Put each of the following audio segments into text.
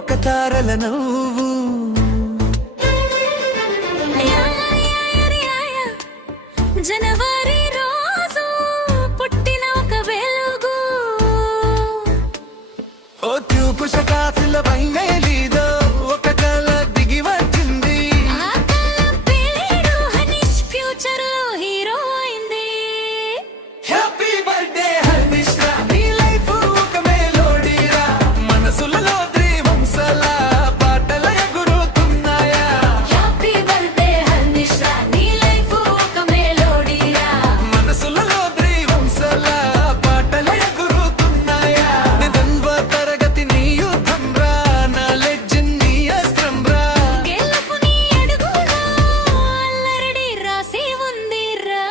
ఒక తారల నవ్వు జనవరి రోజు పుట్టిన ఒక వెలుగు ఓ ట్యూబ్ శకాసుల వైలేలిదో ఒక కల దిగి వచ్చింది ఆ కల పేరు హనీష్ ఫ్యూచర్ లో హీరో అయింది హ్యాపీ బర్త్డే హనీష్ రా నీ లైఫ్ ఒక మెలోడీరా మనసులలో ద్రీవంసల పాటల ఎగురుతున్నాయా హ్యాపీ బర్త్డే హనీష్ రా నీ లైఫ్ ఒక మెలోడీరా మనసులలో ద్రీవంసల పాటల ఎగురుతున్నాయా నిదన్వ తరగతి నీ యుద్ధం రా నాలెడ్జ్ నీ అస్త్రం రా గెలుపు నీ అడుగులో అల్లరడి రాసి ఉందిరా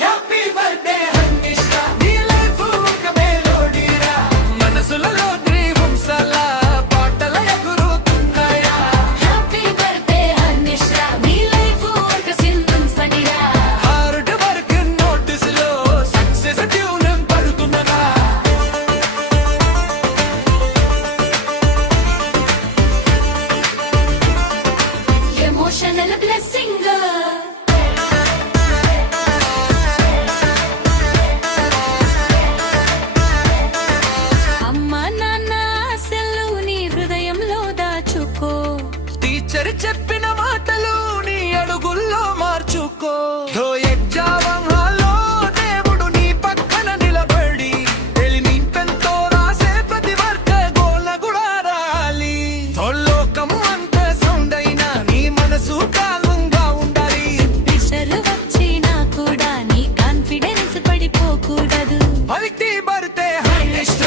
హ్యాపీ బర్త్డే హనీష్ రా నీ లైఫ్ ఒక మెలోడీరా మనసులలో ద్రీవంసల పాటల ఎగురుతున్నాయా హ్యాపీ బర్త్డే హనీష్ రా నీ లైఫ్ ఒక సింఫనీరా హార్డ్ వర్క్ నోటీసులో సక్సెస్ ట్యూన్ పడుతున్నదా ఎమోషనల్ బ్లెస్సింగ్ అమ్మా నాన్న ఆశలు నీ హృదయంలో దాచుకో టీచర్ చెప్పిన మాటలు నీ అడుగుల్లో మార్చుకో దో ఎగ్జామ్ హాల్లో దేవుడు నీ పక్కన నిలబడి తెలిని పెంతో రాసే ప్రతి వర్గ గోల కూడా రాలి లోకం అంత సౌండ్ అయినా నీ మనసు కాలంగా ఉండాలి ప్రెషర్ వచ్చినా కూడా నీ కాన్ఫిడెన్స్ పడిపోకూడదు హైటీ బర్తే హైనిష్ట